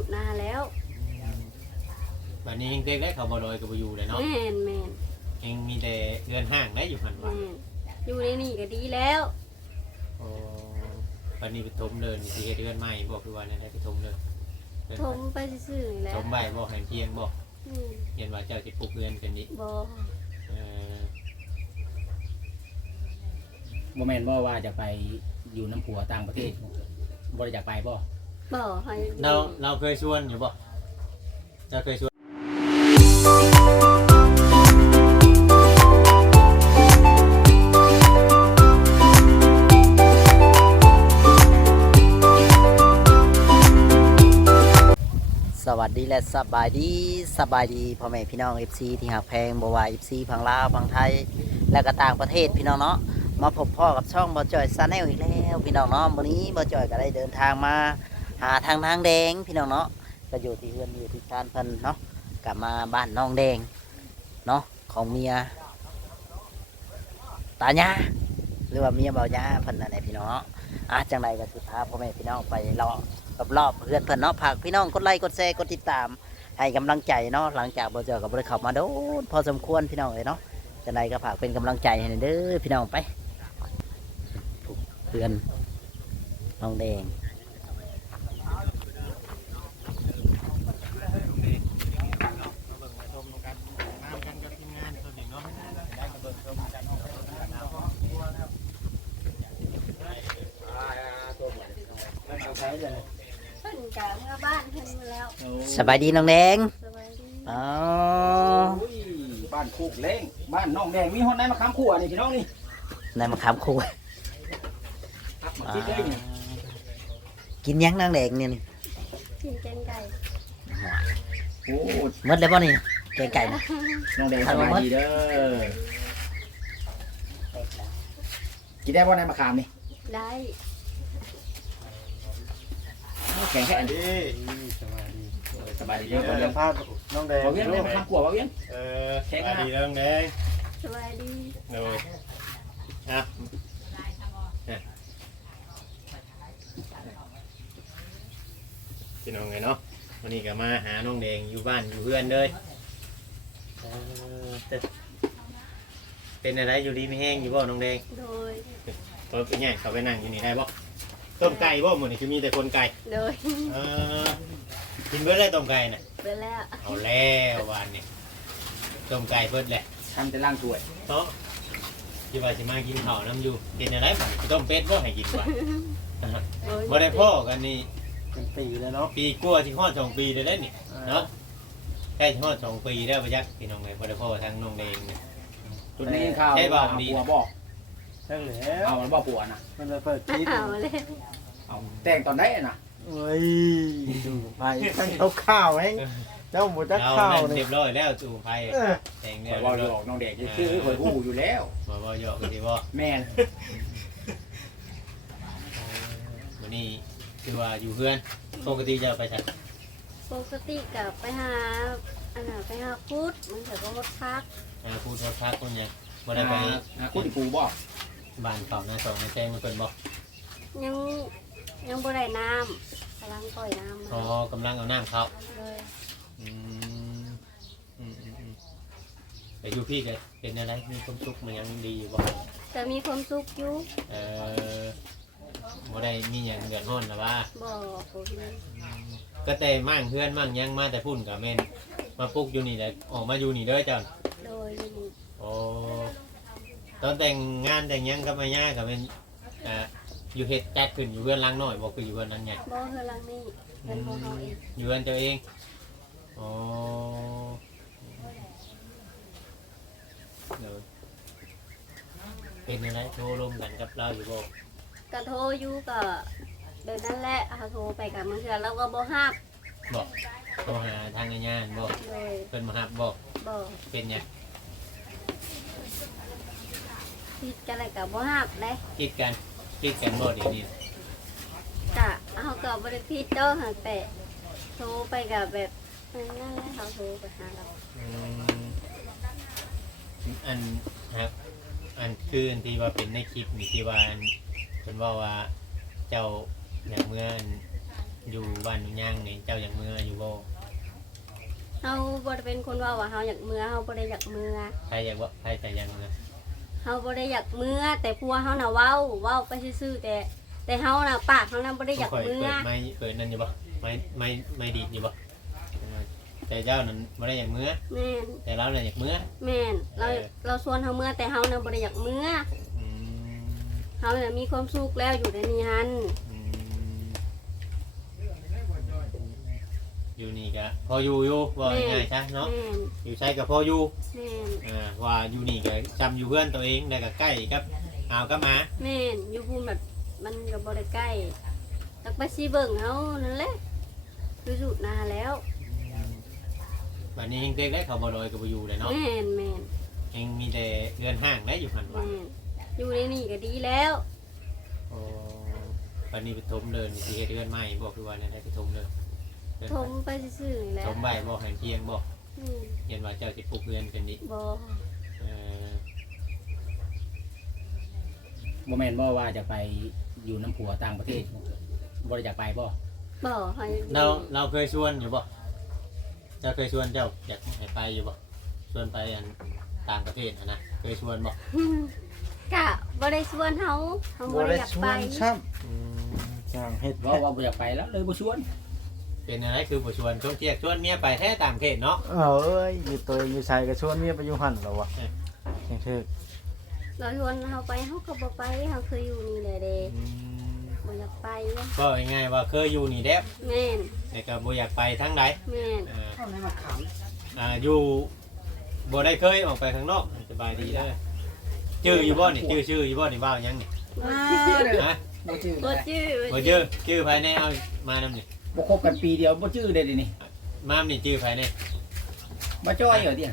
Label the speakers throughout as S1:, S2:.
S1: ดนาแล้ว
S2: บัดนี้ยังเด็กได้เขาบ่ลอยก็บ่อยู่เลยเนาะ
S1: แม่น
S2: ยังมีแต่เรือนห้างได้อยู่หั่นว่า
S1: อยู่ในนี่ก็ดีแล้ว
S2: โอ้บัดนี้ไปถมเดินสิเฮ็ดเรือนใหม่บ่คือว่าได้ไปถมเดิน
S1: ถมไปซื่อๆแล้ว
S2: ถมใบบ่ให้เพียงบ่เห็นว่าเจ้าสิปลูกเรือนกันนี่
S1: บ่
S3: บ่แม่นบ่ว่าจะไปอยู่น้ำผัวต่างประเทศบ่ได้อยากไปบ่
S1: ให้
S2: เราเคยชวนอยู่บ่จะเคยชวน
S4: สวัสดีและสบายดีพ่อแม่พี่น้อง FC ที่หักแพงบ่ว่า FC พังลาวพังไทยและก็ต่างประเทศพี่น้องเนาะมาพบพ่อกับช่องบ่จ่อยซาแนลอีกแล้วพี่น้องเนาะวันนี้บ่จ่อยก็ได้เดินทางมาหาทางนางแดงพี่น้องเนาะก็อยู่ที่เฮือนอยู่ที่ชานเพิ่นเนาะกลับมาบ้านน้องแดงเนาะของเมียตาญาหรือว่าเมียเบาญาเพิ่นนั่นแหละพี่น้องเนาะจังไดก็สิพาพ่อแม่พี่น้องไปรอรอบเพื่อนเพื่อนเนาะฝากพี่น้องกดไลค์กดแชร์กดติดตามให้กำลังใจเนาะหลังจากบ่เจอกับบริเข้ามาโดนพอสมควรพี่น้องเลยเนาะจะไหนก็ฝากเป็นกำลังใจให้เด้อพี่น้องไปเพื่อนน้องแดงสบายดีน้องแดงอ๋อ
S3: บ้านคูกเล้งบ้านน้องแดงมีฮอดได้มาค้ำคู่นี่พี่น้องนี่
S4: นายมาขามคู่กินยังน้องแดงเนี่ย
S1: กินแกงไก่
S3: โอ้
S4: หมดเลยป่ะนี่แกงไก่
S3: น้องแดงสบายดีเด้อกินได้ป่ะนายมาขามนี่
S1: ได้
S3: แข็งแค่อันนี้สบายดีเด้อเรื่องภาพน้องแดงเวียนข้างกลัวเวียน
S2: แข็งดีน้องแดง
S1: สบายดี
S2: เลยพี่น้องไงเนาะวันนี้ก็มาหาน้องแดงอยู่บ้านอยู่เพื่อนเลยเป็นอะไรอยู่ดีไม่แห้งอยู่บ่น้องแดง
S1: โดย
S2: เป็นไงเขาไปนั่งอยู่นี่ได้บ่ต้มไก่บ่หมดนี่คือมีแต่คนไก่
S1: โดย
S2: กินเบิดได้ต้มไก่น่ะ
S1: เบิดแล้ว
S2: เอาแล้ววันนี้ต้มไก่เบิดแหละ
S3: ทำแต่ล่างถ้วย
S2: เนาะที่ว่าสิมากินข้าวน้ำอยู่กินอะไรบ่ต้มเป็ดบ่ให้กินบ่บ่ได้พ่อกันนี่
S3: เป็นปีแล้วเนาะ
S2: ปีกว่าที่ฮอด2 ปีได้นี่เนาะใกล้ฮอด2 ปีแล้วบ่ยักพี่น้องไงบ่ได้พ่อทางน้องแดงนี่
S3: จุดนี้ข่าวว่าผัวบอก
S2: ใช่แล้ว
S3: เอามันบ่ผัวน่ะ
S2: มันจะเปิดคลิป
S1: เอาเลย
S3: เอาแต่งตอนได้น่ะ
S2: เฮ้ยดูไปตั้งข้าวเองเจ้าหมูจักข้าวเรียบร้อยแล้วจูไผ่แต่งเนี่ย
S3: ว่าหยอกน้องแดงชื่อเคยฮู้อยู่แล้ว
S2: ว่าหยอกสิบ่
S3: แม่น
S2: วันนี้คือว่าอยู่เพื่อนปกติจะไปไหน
S1: ปกติกับไปหาไปหาพุทธมันแต่ก็รถพัก
S2: พุทธรถพักคนยังบ่ได้ไป
S3: คุณปู่บ่
S2: บ้านเขาหน้าสองในแจ้งมันเป็นบ่
S1: ยังบ่ได้น้ำกำลังปล่อยน้ำ
S2: อ๋อกำลังเอาน้ำเขา
S1: เลย
S2: แต่อยู่พี่จะเป็นอะไรมีความสุขมันยังดีอยู่บ่
S1: จะมีความสุขอยู่
S2: บ่ได้มีอย่างเดือดร้อนหรอว่า
S1: บ่
S2: ก็แต่มั่งเพื่อนมั่งยังมาแต่พุ่นกับแม่นมาปลุกอยู่นี่แหละออกมาอยู่นี่เด้อจ้ะ
S1: โดย
S2: โอ้ตอนแต่งงานแต่งยังกับแม่ย่ากับเป็นอยู่เฮ็ดแจ๊กขึ้นอยู่เพื่อนล้างน้อยบ่คืออยู่เพื่อนล้างใหญ่
S1: บ่เพื่อนล้างนี่เป็นของเฮาเอง
S2: อยู่เพื่อนเจ้าเองอ๋อเป็นอะไรโทรลมกันกับเราอยู่บ่
S1: ก็โทรอยู่ก็เดินนั่นแหละเขาโทรไปกับมือเราก็บ่ฮับ
S2: บอกโทรหาทางงานบอกเพิ่นมาฮับบอกเป็นไง
S1: คิดกันอะไรกับบ่ฮับเลย
S2: คิดกันบ่ดีนี่
S1: จ้ะเขาก็บ่ได้คิดเด้อหันแต่โทรไปกับแบบนั่นแหละเขาโทรไปหาเรา
S2: อันคืออันที่ว่าเป็นในคลิปมีที่ว่าเป็นว่าเจ้าอย่างเมื่ออยู่บ้านอยู่ย่างนี่เจ้าอย่างเมื่ออยู่บ่
S1: เฮาบ่ได้เป็นคนว่าเฮาอยากเมื่อเฮาบ่ได้อยากเมื่อ
S2: ใครอยากว่าใครแต่อย่างเมื่อ
S1: เฮาบ่ได้อยากเมื่อแต่พัวเฮาน่ะเว้าไปซื่อๆแต่เฮาน่ะปากเฮาน่ะบ่ได้อยาก
S2: ค่อย
S1: เมื่อ
S2: เปิดนั่นอยู่บ่ไม่ดีดอยู่บ่แต่เจ้านั้นบ่ได้อย่างเมื่อ
S1: แม่น
S2: แต่เราเนี่ยอยากเมื่อ
S1: แม่นเราชวนเฮาเมื่อแต่เฮาน่ะบ่ได้อยากเมื่อ
S2: อืม
S1: เฮาน่ะมีความสุขแล้วอยู่ในนี้หั่น
S2: อืมอยู่นี่ก็พออยู่ว่าง่ายๆซะเนาะ
S1: แม่น
S2: อยู่ใช้กับพออยู่
S1: แม่น
S2: ว่าอยู่นี่ก็จำอยู่เพื่อนตัวเองได้ก็ใกล้กับอ่าวกับหมา
S1: แม่นอยู่ภูมิแบบมันก็บ่ได้ใกล้ตักไปสิเบิ่งเฮานั่นแหละคือสุดนาแล้ว
S2: บัดนี้เฮงเต็กได้เขาบ่ลอยก็บ่อยู่เลยเนาะ
S1: แม่นแม่น
S2: เฮงมีแต่เรือนห้างได้อยู่หั่นว่า
S1: แม่นอยู่ในนี่ก็ดีแล้ว
S2: โอ้บัดนี้ไปถมเดินสิเฮ็ดเรือนใหม่บ่คือว่าได้ไปถมเดิน
S1: ทมไปซื่อๆนี่แหละ
S2: ถมใบบ่ให้เพียงบ่
S1: อืม
S2: เห็นว่าเจ้าสิปลูกเรือนกันนี่
S1: บ่
S2: เออ
S3: บ่แม่นบ่ว่าจะไปอยู่น้ำผัวต่างประเทศบ่ได้อยากไปบ่
S1: บ่ให้
S2: เราเคยชวนอยู่บ่เจ้าเคยชวนเจ้าอยากให้ไปอยู่บ่ชวนไปอันต่างประเทศนะเคยชวนบ่
S1: กะบ่ได้ชวนเฮาบ่ได้อยากไป
S2: อืม
S5: สร้างเฮ็ด
S3: ว่าบ่อยากไปแล้วเลยบ่ชวน
S2: เป็นอะไรคือบ่ชวนชวนเที่ยวชวนเมียไปแท้ต่างประเทศเนาะ
S5: เอ้ยอยู่ตัวอยู่ใส่ก็ชวนเมียไปอยู่หั่นแล้ววะจังเถิด
S1: เราชวนเฮาไปเฮาก็บ่ไปเฮาเคยอยู่นี่แหละเด้
S2: อืม
S1: บ่อยากไป
S2: ก็ง่ายๆว่าเคยอยู่นี่แด้
S1: แม่น
S2: แต่ก็บ่อยากไปทั้งใด
S1: แม่น
S2: อยู่บ่ได้เคยออกไปข้างนอกสบายดีเด้อชื่ออยู่บ่นี่ชื่ออยู่บ่นี่ว่าวยังนี่ฮะ
S3: บ่ชื่อ
S1: บ่ชื่อ
S2: บ่ชื่อภายในเอามานำนี่
S3: บ่คบกันปีเดียวบ่ชื่อได้ดินี่
S2: มามนี่ชื่อภายใน
S3: บ่จ้อยเหรอติ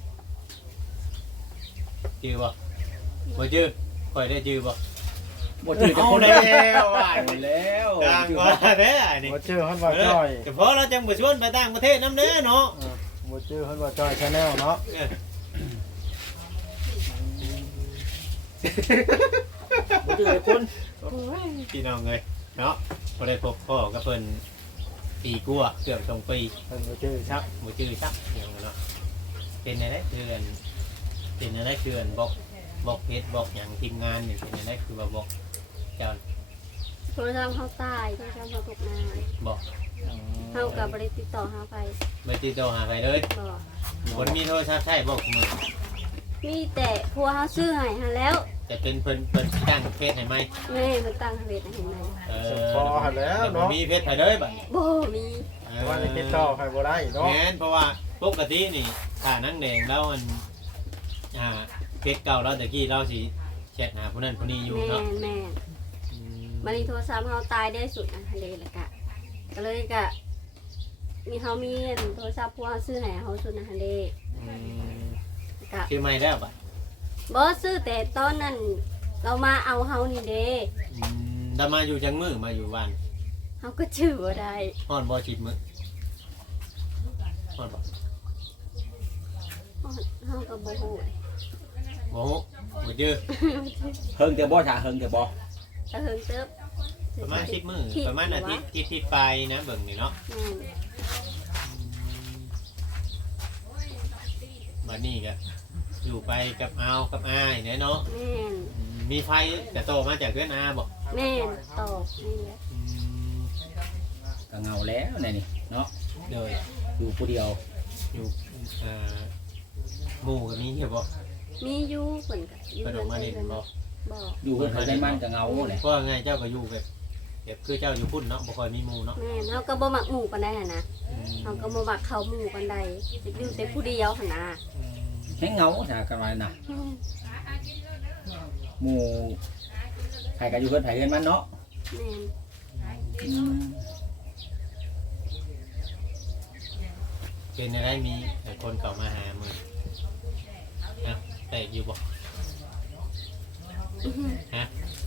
S2: ชื่อบ่บ่ชื่อค่อยได้ชื่อบ่
S3: บ่ชื่อ
S2: เอาแล้วว่ะ
S3: เอาแล้ว
S2: ดังว่าเด้ออันนี้
S5: บ่ชื่อเพิ่นว่าจ้อย
S2: แต่พอเราจังบ่ชวนไปต่างประเทศนำเด้อเนาะ
S5: บ่ชื่อเพิ่นว่าจ้อย Channel เนาะ
S3: บ่ชื่อไอ้คน
S2: พี่น้องเอ้ยเนาะบ่ได้พบพ่อกับเพิ่นปีกว่าเกือบ2ปี
S5: เพิ่นบ่ชื่อชัก
S2: บ่ชื่อซักอย่างเนาะเป็นอะไรคืออันเป็นอะไรคืออันบอกเพจบอกหยังทีมงานนี่เป็นอะไรคือว่าบอกเจ้า
S1: โทรศัพท์เฮาตายโทรศัพท์เฮาตกน้ำ
S2: บอก
S1: เฮาก็บ่ได้ติดต่อหาไป
S2: ไม่ติดต่อหาใครเลย
S1: บ่
S2: คนมีโทรศัพท์ใช้บอกมือ
S1: มีแต่พัวเฮาซื้อให้หั่นแล้ว
S2: จะเป็นเพิ่นตั้งเพจให้ไหม
S1: แม่มันตั้งเวทให้เห็นไหม
S5: พอหันแล้ว
S2: บ่
S5: เนาะ
S2: มีเพจให้เลยบัด
S1: บ่มี
S5: ว่าจะติดต่อใครบ่ได้เนาะ
S2: แม่นเพราะว่าปกตินี่ถ้านั่งแดงแล้วมันเพจเก่าเราตะกี้เราสิแชทหาผู้นั้นผู้นี้อยู่
S1: แม่
S2: เนาะ
S1: แม่
S2: อืม
S1: บัดนี้โทรศัพท์เฮาตายได้สุดอันเลยละกะก็เลยกะมีเฮามีโทรศัพท์พัวเฮาซื้อให้เฮาสุดอันเลย
S2: อืม
S1: กะ
S2: ชื่อไม่ได้บัด
S1: บ่ซื้อแต่ตอนนั้นเรามาเอาเฮานี่เด้
S2: ถ้ามาอยู่จังมือมาอยู่บ้าน
S1: เฮาก็ชื่อบ่ได้
S2: ฮอดบ่ชิดมือฮอดบ่
S1: เฮาก็บ่ฮู้
S2: บ่ฮู้บ่เจอ
S3: เฮิงแต่บ่ถ้าเฮิงแต่บ่
S1: ก็เฮิงเติบ
S2: ประมาณ10มื้อประมาณอาทิตย์ที่ปลายนะเบิ่งนี่เนาะ
S1: แม่น
S2: บัดนี้ก็อยู่ไปกับอาวกับอ้ายแน่เนาะ
S1: แม่น
S2: มีไฟแต่โตมาจากเพื่อนอาบ่
S1: แม่นตอบนี่แหละ
S3: ก็เหงาแล้วนี่นี่เนาะ
S2: โดย
S3: อยู่ผู้เดียว
S2: อยู่หมู่กับนี้เห็นบ่
S1: มีอยู่เพิ่นก็อยู่
S2: กระโดดมาเล่นบ่
S1: บ่
S3: อยู่เพิ่นไปมันก็เหงาแหละ
S2: เพราะไงเจ้าก็อยู่แบบคือเจ้าอยู่พุ่นเนาะบ่ค่อยมีหมู่เนาะ
S1: แม่นเฮาก็บ่มักหมู่ปานใดหั่นนะเฮาก็บ่มักเข้าหมู่ปานใดสิอยู่แต่ผู้เดียวหั่นนะ
S3: แห้งเหงาถ้ากันว่าน่ะหมู่ใครก็อยู่เพิ่นไผเพิ่นมันเนาะ
S1: แม่น
S2: เป็นอะไรมีคนเข้ามาหามื้อฮะแต่อยู่บ่ฮะ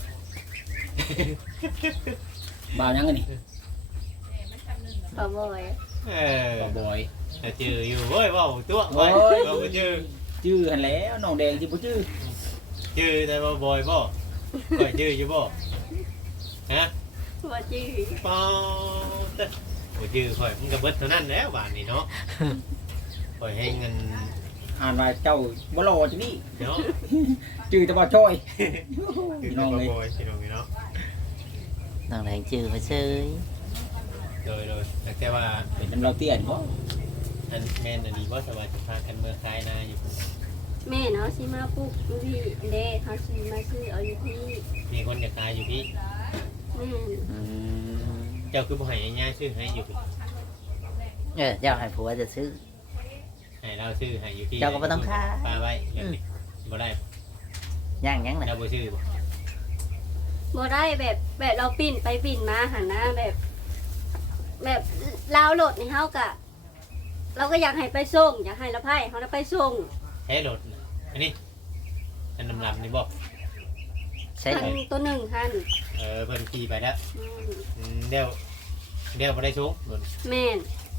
S3: บ่าวยังอันนี่
S1: บ่บ่อย
S3: บ่บอย
S2: แต่ชื่ออยู่เว้ยเว้าตัวไว้บ่ชื่อ
S3: ชื่อหั่นแหล้วน้องแดงสิบ่ชื่อ
S2: ชื่อแต่ว่าบ่อยบ่ค่อยชื่ออยู่บ่ฮะ
S1: บ่จื้อ
S2: ปอโอ้ชื่อข่อยมันก็เบิดเท่านั้นแล้วบ้านนี้เนาะข่อยให้เงิน
S3: อ่านว่าเจ้าบ่รอจังนี่
S2: เนาะ
S3: จื้อแต่บ่จ้อย
S2: คือน้องเลยพี่น้องเนาะ
S4: น้องแดงชื่อเขาชื่อ
S2: โดยแต่ว่า
S3: เป็นน้ำเราเตี้ยนบ่
S2: อันแม่นอันนี้ว่าสบายจะพากันเมื่อคลายนาอยู่
S1: แม่เนาะสิมาปลูกพี่เด้เขาสิมาซื้อเอาอยู่พี่
S2: มีคนอยากตายอยู่พี่
S1: แม่
S2: เจ้าคือบ่ให้ง่ายชื่อให้อยู่พี่
S4: เจ้าให้ผัวจะซื้อ
S2: ให้เราชื่อให้อยู่พี่
S4: เจ้าก็บ่ต้องฆ่า
S2: ปลาไว้แบบนี้บ่ได้
S4: ย่างยังน่ะ
S2: เจ้าบ่ชื่อบ่
S1: บ่ได้แบบเราปิ่นไปปิ่นมาหันนะแบบลาวโหลดในเฮากะเราก็อยากให้ไปส่งอยากให้ละไพ่เขาไปส่ง
S2: แท้รถน่ะอันนี้อันลำนี่บ่
S4: ใช่
S1: คันตัวหนึ่งคัน
S2: เพิ่นขี่ไปแล้ว
S1: อืม
S2: เดี๋ยวบ่ได้สูงบน
S1: แม่น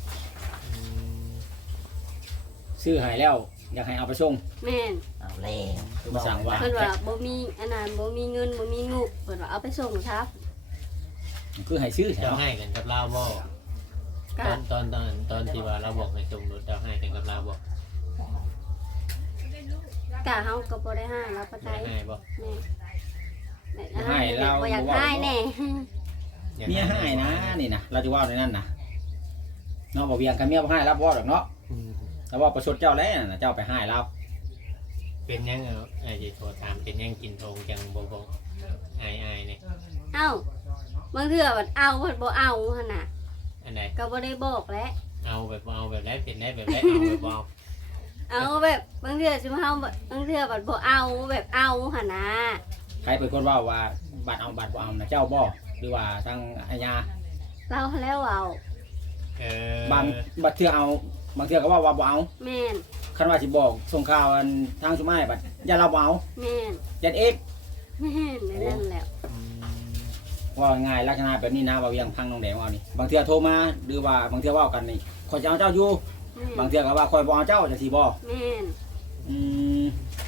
S3: ซื้อให้แล้วอยากให้เอาไปส่ง
S1: แม่น
S4: เอาแล้ว
S3: คือมาสั่งว่า
S1: เพิ่นว่าบ่มีอันนั้นบ่มีเงินบ่มีงบเพิ่นว่าเอาไปส่งครับ
S3: คือให้ซื้อใช่
S2: เจ้า
S3: เนาะ
S2: ให้กันกับเราบ่
S1: กะ
S2: ตอนที่ว่าเราบอกให้ส่งรถเจ้าให้กันกับเราบ่
S1: กะเฮาก็บ่ได้ห้าเราก็ได้
S2: ให้บ่
S1: แม่ให้เราบ่อยากให้แน่
S3: เมียให้นะนี่นะเราจะว่าในนั้นนะเนาะบ่เวียงกันเมียบ่ให้รับบ่ดอกเนาะแต่ว่าประชดเจ้าแล้วน่ะเจ้าไปให้เรา
S2: เป็นยังไอ้ที่โทรตามเป็นยังกินทงจังบ่อายนี่
S1: เอ้าบางเทื่อบัดเอาเพิ่นบ่เอาหั่นน่ะ
S2: อันใด
S1: ก็บ่ได้บอกแหล้ว
S2: เอาแบบเอาแบบได้เป็นได้แบบได้เอาแบบบ่
S1: เอาแบบบางเทื่อสิมาเฮาบางเทื่อบัดบ่เอาแบบเอาหั่นน่ะ
S3: ใครเป็นคนว่าบัตรเอาบัตรบ่เอานะเจ้าบ่หรือว่าทางอาญา
S1: เราแล้วเอา
S3: บางบัตรเทื่อเอาบางเทื่อก็ว่าบ่เอา
S1: แม่น
S3: คันว่าสิบอกส่งข่าวอันทางสุมาให้บัตรอย่าเราบ่เอา
S1: แม่น
S3: ยันเอก
S1: แม่นนั่นแหละ
S3: ว่าง่ายลักษณะแบบนี้นะว่าเวียงพังน้องแดงว่านี่บางเทื่อโทรมาหรือว่าบางเทื่อเว้ากันนี่ข่อยจะเอาเจ้าอยู่บางเทื่อก็ว่าข่อยบ่เอาเจ้าจังซี่บ่
S1: แม่น
S3: อืม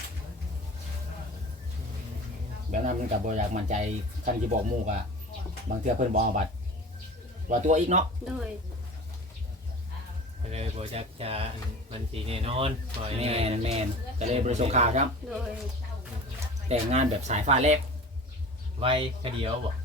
S3: แบบนั้นมันก็บ่อยากมั่นใจคันสิบอกหมู่ก็บางเทื่อเพิ่นบ่เอาบัตรว่าตัวอีกเนาะ
S1: โดย
S2: เลยบ่จักจะมันสิแน่นอนปล่อย
S3: แม่นก็เลยบ่ได้ส่งข่าวครับ
S1: โดย
S3: แต่งงานแบบสายฟ้าแลบ
S2: ไว้กระเดียวบ่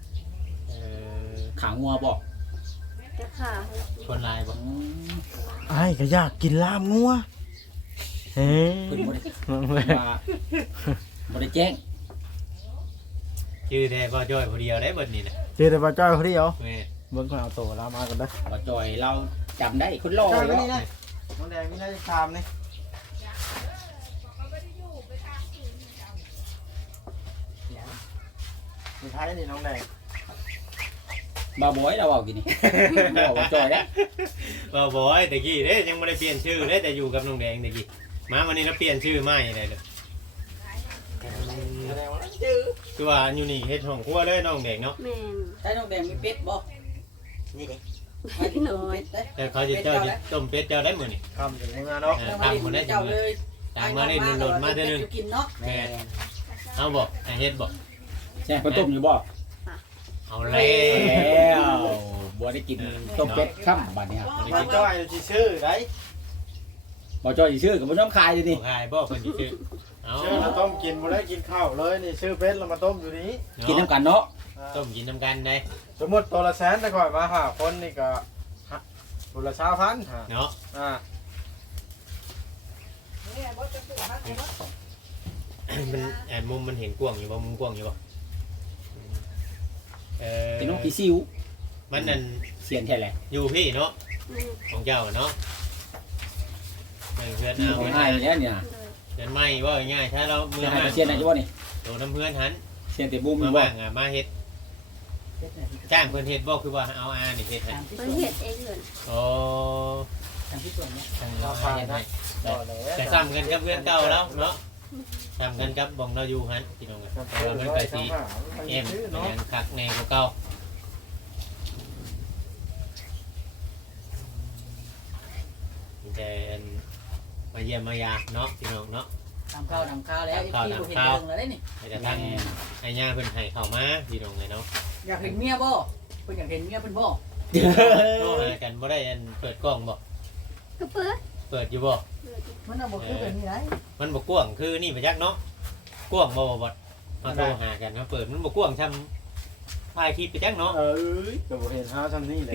S3: ขางัวบ่
S1: จะขา
S2: คนลายบ่
S5: ไอ้ก็อยากกินลาบงัวเฮ้
S3: เพิ่นบ่ได้
S5: ย
S3: ว่าบ่ได้แจ้ง
S2: ชื่อแท้ก็จ้อยผู้เดียวได้เบิดนี่นะ
S5: เจอแต่ปลาจ้อยคนเดียว
S2: แม่
S5: เบิ่งคนเอาตัวลามากันเด้อ
S3: บ่จอยเราจำได้คนรอ
S5: จ้อย
S3: เลย
S5: นี่
S3: เนาะ
S5: นะน้องแดงนี่น่าจะชามนี่มีไทยนี่น้องแดง
S3: บ่บ่อยเราเอากินนี่บ่จอยแล้ว
S2: บ่อยแต่กี้เด้ยังบ่ได้เปลี่ยนชื่อเด้แต่อยู่กับน้องแดงแต่กี้มาวันนี้เราเปลี่ยนชื่อใหม่เลยเด้อ
S5: แสดงว่าจื้อ
S2: คือว่าอยู่นี่เฮ็ดห้องครัวเลยน้องแดงเนาะ
S1: แม่น
S6: ใช้น้องแดงมีเป็ดบ่
S4: นี่ดิ
S1: น้อย
S2: แต่เขาจะเจ้าจะต้มเป็ดเจ้าได้มื้อนี่
S5: ทำถึงมือเนาะ
S2: ตามคนได้จั
S6: เจ้าง
S2: เล
S6: เลย ย
S2: ตามมาได้โดนๆมาเด้อนึง
S6: กินเนาะ
S2: แม่เอาบ่ให้เฮ็ดบ่
S3: ใช่เพิ่นต้มอยู่บ่
S2: เอาแล้ว
S3: แล้วบ่ได้กินต้มเป็ดค่ำบัดนี้ครับ
S5: ปลาจ้อยสิชื่อได้
S3: บ่จอยสิซื้อก็บ่ยอมขายเลยนี่
S2: ขายบ่เพิ่นสิซื้อเอา
S5: ชื่อเราต้มกินบ่ได้กินข้าวเลยนี่ชื่อเป็ดเรามาต้มอยู่นี้
S3: กินน้ำกันเนาะ
S2: ต้มกินน้ำกันได้
S5: สมมติตัวละแสนแต่ก่อนมาหาคนนี่ก็ตัวละ20,000ฮะ
S2: เนาะ มันแอบมุมมันเห็นกว้างอยู่บ่มุมกว้างอยู่บ่
S3: เป็นน้องผีซิว
S2: มันนั่น
S3: เสียนแท้แหละ
S2: อยู่พี่เนาะ
S1: แม่น
S2: ของเจ้าเนาะเพื่อน
S3: นี่
S2: เอา
S3: ของ
S2: ไว้
S3: ง่ายเลยเนี่ย
S1: โดย
S2: เพื่อนไม่ว่าง่ายถ้าเราเมื่
S3: เสี
S2: อย
S3: นให้
S2: มา
S3: เสียนให้อยู่บ่นี่
S2: โตน้ำเพื่อนหัน
S3: เสียนแต่บูมอ
S2: มา
S3: ยู่บ่
S2: บ้างอ่ะมาเฮ็ดจ้างเพื่อนเฮ็ดบ่คือว่าเอาอานี่เฮ็ดให้
S1: เพิ่นเฮ็ดเองเพิ่น
S2: โอ้
S6: ทางที่ส่วนนี้
S2: ทางเราเฮ็ดให้แต่ซ้ำกันกับเพื่อนเก่าแล้วเนาะซ้ำกันกับบ่งเราอยู่หันพี่น้องกันแต่ว่ามันก็สิเอ็มเป็นหยังคักในกว่าเก่าแต่มาเยี่ยมมายาเนาะพี่น้องเนาะ
S6: ทำข้าวแล้วที่บ่เห็นเบิ่งแล้วได้นี่
S2: แต่ทางไอ้ย่าเพิ่นให้เข้ามาพี่น้องเลยเนาะ
S6: อยากเห็นเมียบ่เพิ่นอยากเห็นเมียเพิ่นบ่
S2: โทรหากันบ่ได้อันเปิดกล้องบ่
S1: ก็เปิด
S2: เปิดอยู่บ่
S6: มันเอาบ่คือแบบนี้ได้
S2: มันบ่กว้างคือนี่ไปจักเนาะกว้างบ่บ่มาโทรหากันมาเปิดมันบ่กว้างช่ำถ่ายคลิปไปจักเนาะ
S5: เอ้ยก็บ่เห็นเฮาซ้ำนี่เลย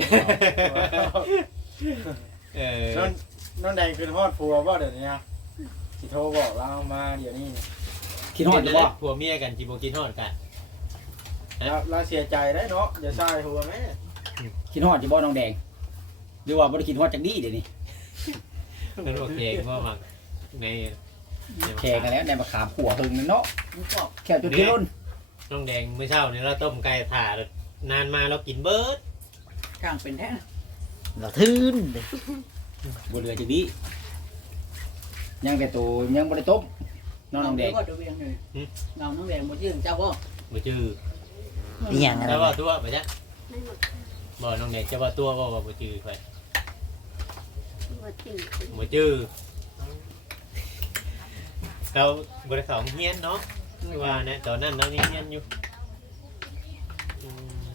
S2: เออ
S5: น้องแดงคือฮอดผัวบ่เดี๋ยวนี้นะสิโทรบอกเรามาเดี๋ยวนี้
S3: คิดฮอดอยู่บ่
S2: ผัวเมียกันสิบ่กินฮอดกัน
S5: เราเสียใจได้เนาะอย่าใส่หัวแม่
S3: คิดฮอดอยู่บ่น้องแดงหรือว่าบ่ได้คิดฮอดจักดีเดี๋ยวนี้
S2: นั่นโอเคก็มักใน
S3: แข่กันแล้วได้มาขามขัวหึงนั่นเนาะ
S6: มันก็
S3: แค่จุดที่รุ่น
S2: น้องแดงเมื่อเช้านี่เราต้มไก่ถ่านานมาเรากินเบิด
S6: ข้างเป็นแท้
S4: เราทื่นเลย
S3: บ่เหลือจักดียังแต่ตัวยังบ่ได้ต้มน้องแดง
S6: ก็ตัวเวียงเลยเงาน้องแดงบ่ชื่อเจ้าบ่
S2: บ่จื้อ
S4: อีหยังอะไร
S2: แต่ว่าตัวไปจัก
S1: ไม่หมด
S2: บ่น้องแดงจะว่าตัวบ่ว่าบ่จื้อไป
S1: หมดติ่ง
S2: บ่จื้อเราบ่ได้เข้าโรงเรียนเนาะคือว่านะตอนนั้นเรายังเรียนอยู่อืม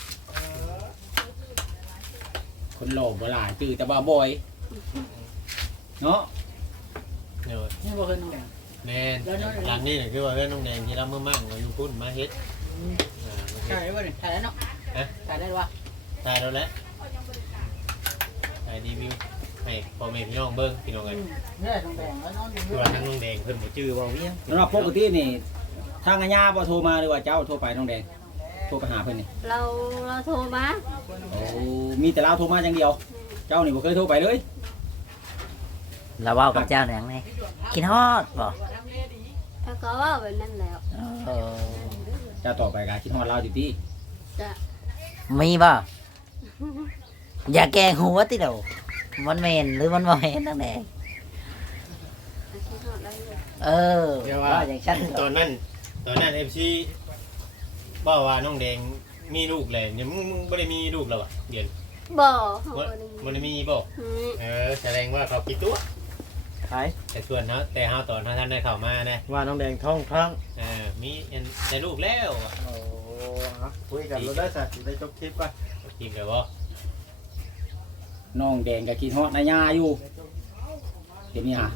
S3: คนหล่อบ่หลายจื้อแต่ว่าบ่อยเนาะ
S2: เดี๋ยว
S6: นี่บ่เคยน้องแดง
S2: แม่นหลังนี่คือว่าเรื่องน้องแดงที่เราเมื่อมั่งเราอยู่พุ่นมาเฮ็ดมาเฮ็
S6: ถ่า
S2: ด
S6: ยได้บ่นี่ถ่ายได้เนาะถ่ายได้ว่า
S2: ตายแล้วแหละตายรีวิวให้พ่อแม่พี่น้องเบิ่งพี่น้องกัน
S6: เนี่ยน้องแดงแล้วน้อง
S2: คือว่าทั้งน้องแดงเพิ่นบ่จื้อบ่เวียง
S3: สำหรับปกตินี่ทางอาญาบ่โทรมาหรือว่าเจ้าโทรไปน้องแดงโทรไปหาเพิ่นนี่
S1: เราโทรมา
S3: โอ้มีแต่เราโทรมาอย่างเดียว เจ้านี่บ่เคยโทรไปเลย
S4: เราเว้ากับเจ้าอย่างไงกินฮอดบ่
S1: แล้วก็ว่าแบบนั้นแล้ว
S4: เออ
S3: เจ้าต่อไปก็คิดฮอดเราอยู่ติ
S1: จะ
S4: มีบ่อย่าแกล้งหัวติเดามันแม่นหรือมันบ่แม่นนั่นแหละ
S1: คิดหอดแล้วเลย
S4: เออว่าอย่างฉัน
S2: ตอนนั้นFC บอกว่าน้องแดงมีลูกแล้วเนี่ยมึงบ่ได้มีลูกแล้วอ่ะเดี๋ยว
S1: บ่เขา
S2: บ่
S1: บ่ได้
S2: บ่ได้มีบ่
S1: อืม
S2: แสดงว่าเขากี่ตัว
S5: ขาย
S2: แต่ส่วนเฮาแต่เฮาตอนท่านได้เข้ามานะ
S5: ว่าน้องแดงท้องครั้ง
S2: มีอันได้ลูกแล้วอะ
S5: โอ้คุยกันเราได้สักได้จบคลิปป่ะ
S2: จริงเด้อบ่
S3: น้องแดงก็คิดฮอดอาญาอยู่เดี๋ยวนี้หา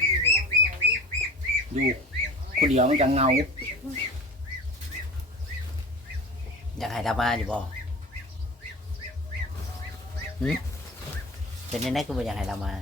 S3: อยู่คนเดียวมันจะเหงา
S4: อยากให้เรามาอยู่บ่หึเป็นยังไงคือบ่อยากให้เรามา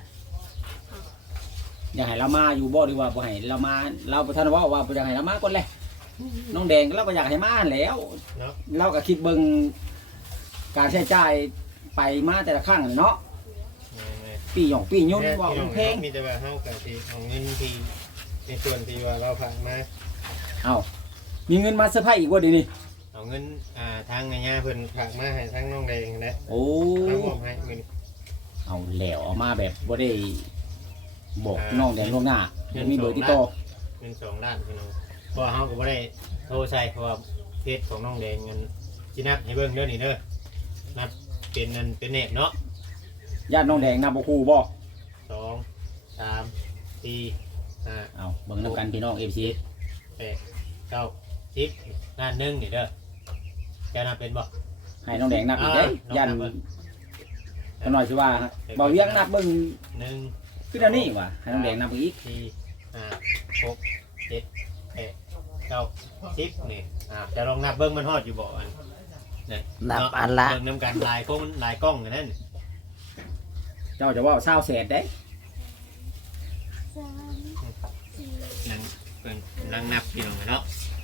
S3: อยากให้เรามาอยู่บ่ดีว่าบ่ให้เรามาเราบ่ทันว่าว่าบ่อยากให้เรามาก่อนเลยน้องแดงเราก็อยากให้มาแล้ว
S2: เนาะ
S3: เราก็คิดเบิ่งการใช้จ่ายไปมาแต่ละครั้งเนาะปีหยองปียุ่นว่ามันแพง
S2: มีแต่ว่าเฮาก็สิเอาเงินที่ในส่วนที่ว่าเราผ่านมา
S3: เอามีเงินมาเซอร์ไพรส์อีกว่าเดี๋ยวนี้
S2: เอาเงินทางอาญาเพิ่นฝากมาให้ทางน้องแดงนะ
S3: โอ้
S2: ทางมอบให้มื้อนี้
S3: เอาแล้วเอามาแบบบ่ได้บอกน้องแดงล่วงหน้าบ่มีเบอร์ติดต่อ
S2: เงิน2ล้านพี่น้องเพราะว่าเฮาก็บ่ได้โทรใส่เพราะว่าเพจของน้องแดงเงินสินับให้เบิ่งเด้อนี่เด้อนับเป็นนั่นเป็นเน็ตเนาะ
S3: ญาติน้องแดงนำบ่ฮู้บ่
S2: 2 3 4 5
S3: เอาเบิ่งนํกันพี่น้อง FC
S2: 8 9 10ล้านหนึงนี่เด้อจะนับเป็นบ่
S3: ให้น้องแดงนับอีกเด้
S2: น้อง
S3: ยัน
S2: นับเบิ่ง
S3: จังหน่อยสิว่าบ่เวียงนับเบิ่ง
S2: 1
S3: คืออันนี้ว่ะให้น้องแดงนับอีก
S2: 4 5 6 7 8 9 10นี่จะลองนับเบิ่งมันฮอดอยู่บ่อันนี่
S4: นับอันละ
S2: เบิ่งนํกันหลายคนหลายกล้องกันนั่น
S3: เจ้าจะว่า20แสนเด้
S2: นั่งเพิ่นนั่งนับพี่น้องเนาะ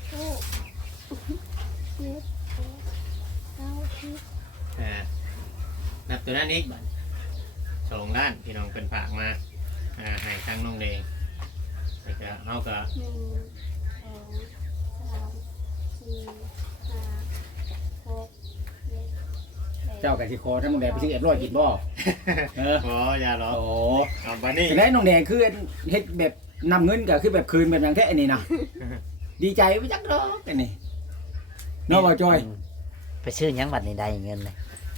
S2: นับตัวนั้นอีกบัด2ล้านพี่น้องเพิ่นฝากมาให้ทางน้องแดงแล้วก็เฮาก็
S1: 1 2 3 4 5 6
S3: เจ้าก็สิขอทั้งน้องแดงไปซื้อ100กินบ่เออ
S2: ขออย่ารอ
S3: โอ้
S2: เอาบัดนี้
S3: จังได๋น้องแดงคือเฮ็ดแบบนำเงินก็คือแบบคืนแบบอย่างแท้อันนี้นะ ดีใจบ่จักดอกอันนี้เนาะบ่จอย
S4: ไปซื้อหยังบัดนี้ได้เงินเลย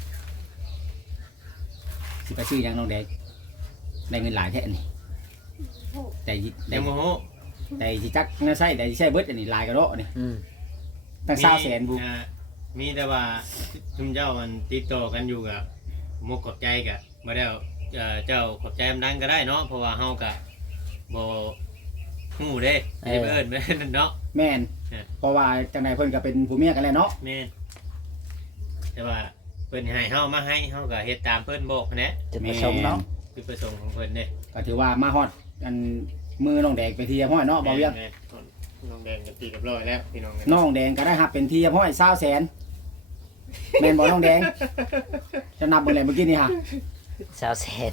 S3: สิไปซื้อหยังน้องแดงได้เงินหลายแท้อันนี้แต่
S2: เดี๋ยวโมโห
S3: แต่สิจักน่าใช้แต่สิใช้เบิดอันนี้หลายก็ดอกนี่
S4: อืม
S3: ตั้ง20แสนบุ
S2: มมีแต่ว่าชุมเจ้ามันติดต่อกันอยู่กับมุกขอบใจกับมาแล้วเจ้าขอบใจมันดังก็ได้เนาะเพราะว่าเฮากับบ่ฮู้เด้สิเอิ้นแม่นเนาะ
S3: แม่น
S2: เออ
S3: เพราะว่าจังไดเพิ่นก็เป็นผู้เมียกันแล้วเนาะ
S2: แม่นแต่ว่าเพิ่นให้เฮามาให้เฮาก็เฮ็ดตามเพิ่นบอกแหละ
S4: จุดประสงค์เนาะ
S2: จุดประสงค์ของเพิ่นเด้
S3: ก็ถือว่ามาฮอดอันมือน้องแดงไปที่ห้อยเนาะบ่เวียง
S2: แม่นน้องแดงก็ตีเรียบร้อยแล้วพี่น้อง
S3: น้องแดงก็ได้รับเป็นที่ห้อย20แสนแม่นบ่น้องแดงจะนับเบิ่งแล้วเมื่อกี้นี่ฮะ
S4: สาวเสร็จ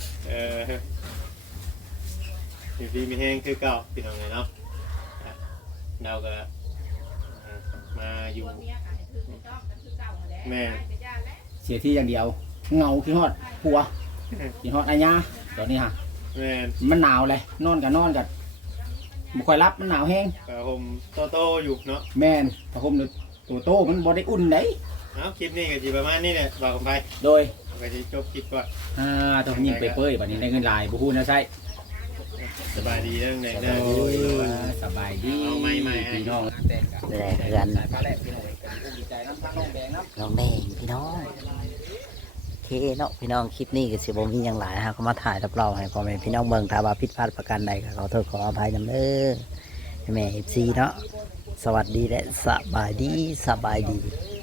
S2: อยู่ดีมีแห้งคือเก่าพี่น้องเนาะเราก็มาอยู่แม่
S3: เสียที่อย่างเดียวเหงาขี้ฮอดผัวขี้ฮอดอาญาตอนนี้ฮะ
S2: แม่
S3: มันหนาวเลยนอนกันบ่ค่อยรับมันหนาวแฮง
S2: กับผมโตอยู่เนาะ
S3: แม่นถ้าผมตัวโตมันบ่ได้อุ่นได้
S2: เอาคลิปนี้ก็จีประมาณนี้แหละบอกกันไป
S3: โดย
S2: ก็จะจบคลิปก่อน
S3: ต้องยิงไปเปื่อยบัดนี้ได้เงินหลายบ่ฮู้นะใช่
S2: สบายดีเรื่องไหนได้
S3: โอ้ยสบายดี
S2: เอาใหม่ๆให้
S3: พี่น้อง
S4: แลกกัน
S3: สายฟ้าแลบพี่น้องก็ดีใจน้ำทางน้องแดงน้ำ
S4: น้องแดงพี่น้องโอเคเนาะพี่น้องคลิปนี้ก็สิบ่มีหยังหลายฮะก็มาถ่ายรับเราให้พ่อแม่พี่น้องเบิ่งถ้าว่าผิดพลาดประการใดก็ขอโทษขออภัยนำเด้อแม่ FC เนาะสวัสดีและสบายดี